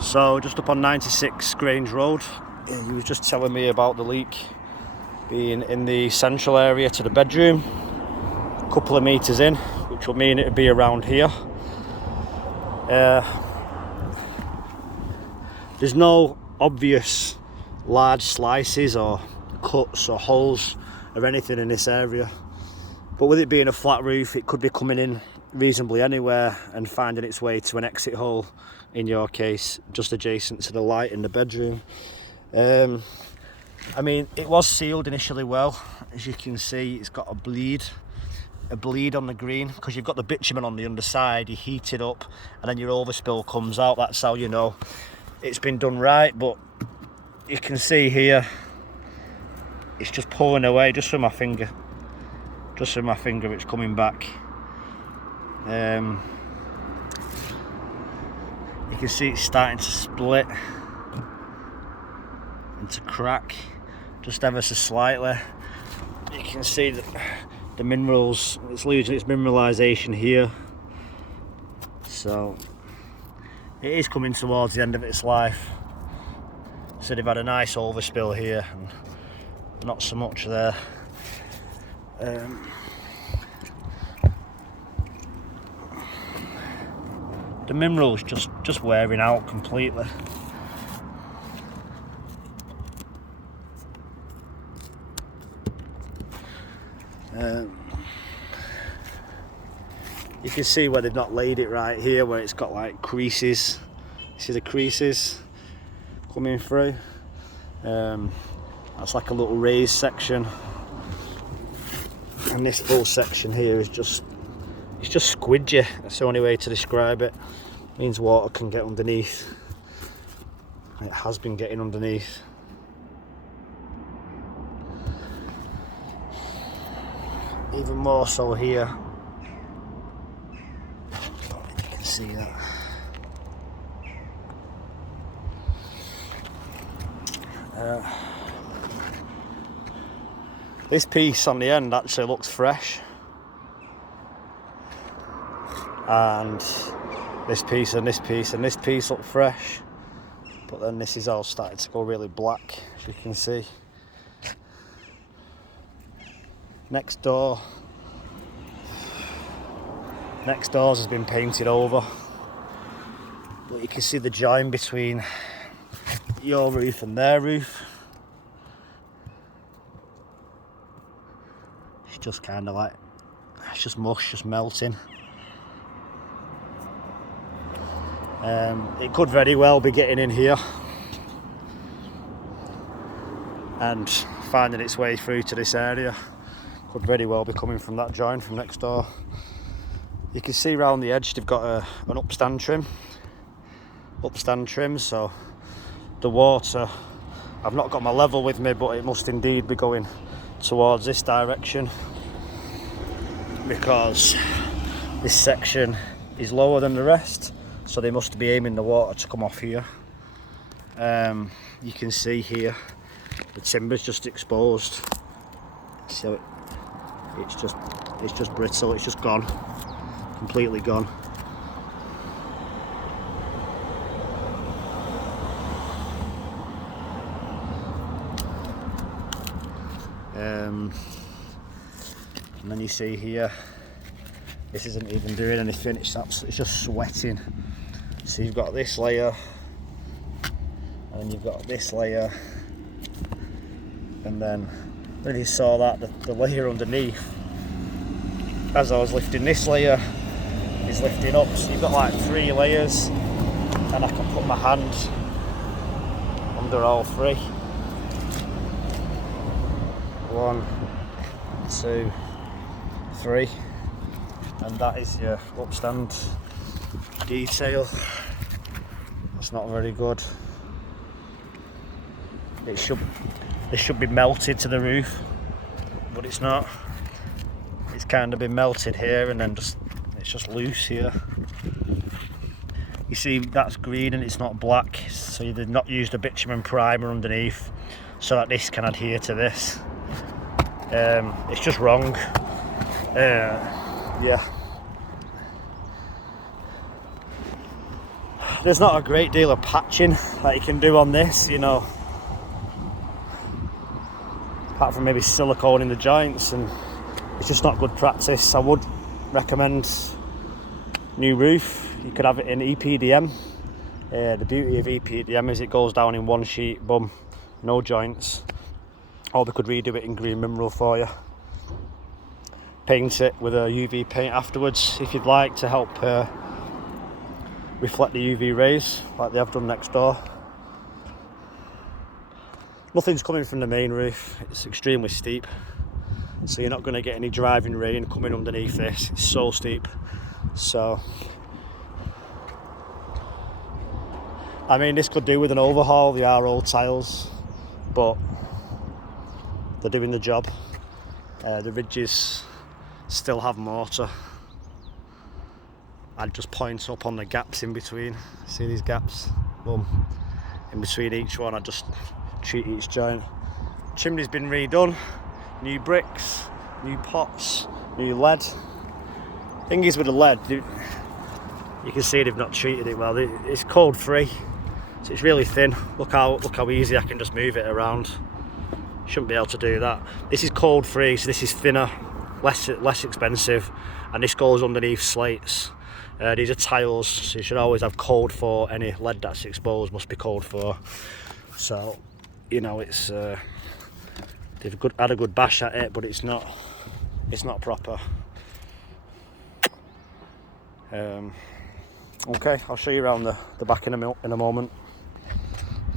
So just up on 96 Grange Road, he was just telling me about the leak being in the central area to the bedroom, a couple of metres in, which will mean it would be around here. There's no obvious large slices or cuts or holes or anything in this area, but with it being a flat roof, it could be coming in reasonably anywhere and finding its way to an exit hole, in your case just adjacent to the light in the bedroom. I mean, it was sealed initially well. As you can see, it's got a bleed on the green, because you've got the bitumen on the underside. You heat it up and then your overspill comes out. That's how you know it's been done right. But you can see here it's just pulling away just from my finger. It's coming back. You can see it's starting to split and to crack just ever so slightly. You can see that the minerals, it's losing its mineralisation here, so it is coming towards the end of its life. So they've had a nice overspill here and not so much there. The mineral's just wearing out completely. You can see where they've not laid it right here, where it's got like creases. You see the creases coming through? That's like a little raised section, and this full section here is just squidgy. That's the only way to describe it. It means water can get underneath. It has been getting underneath. Even more so here. You can see that. This piece on the end actually looks fresh, and this piece and this piece and this piece look fresh, but then this is all starting to go really black, as you can see. Next doors has been painted over, but you can see the join between your roof and their roof. It's just kind of like, it's just mush, just melting. It could very well be getting in here and finding its way through to this area. Could very well be coming from that joint from next door. You can see around the edge they've got an upstand trim, so the water, I've not got my level with me, but it must indeed be going towards this direction, because this section is lower than the rest, so they must be aiming the water to come off here. You can see here the timber's just exposed, so it's just brittle. It's just gone, completely gone. And then you see here, this isn't even doing anything. It's just sweating. So you've got this layer, and then you've got this layer, and then you saw that the layer underneath, as I was lifting this layer, is lifting up. So you've got like 3 layers, and I can put my hand under all 3. 1, 2, 3, and that is your upstand detail. That's not very good. This should be melted to the roof, but it's not. It's kind of been melted here, and then it's just loose here. You see, that's green and it's not black, so they've not used a bitumen primer underneath so that this can adhere to this. It's just wrong. Yeah. There's not a great deal of patching that you can do on this, you know, apart from maybe silicone in the joints, and it's just not good practice. I would recommend new roof. You could have it in EPDM. The beauty of EPDM is it goes down in one sheet, boom, no joints. Or they could redo it in green mineral for you. Paint it with a UV paint afterwards if you'd like, to help reflect the UV rays like they have done next door. Nothing's coming from the main roof, it's extremely steep, so you're not going to get any driving rain coming underneath this. It's so steep. So I mean, this could do with an overhaul. They are old tiles, but they're doing the job. The ridges still have mortar. I'd just point up on the gaps in between. See these gaps? Boom. In between each one, I just treat each joint. Chimney's been redone. New bricks, new pots, new lead. Thing is with the lead, you can see they've not treated it well. It's code free, so it's really thin. Look how easy I can just move it around. Shouldn't be able to do that. This is code free, so this is thinner, less expensive, and this goes underneath slates. These are tiles, so you should always have code for. Any lead that's exposed must be code for. So, you know, it's they've had a good bash at it, but it's not proper. Okay, I'll show you around the back in a moment.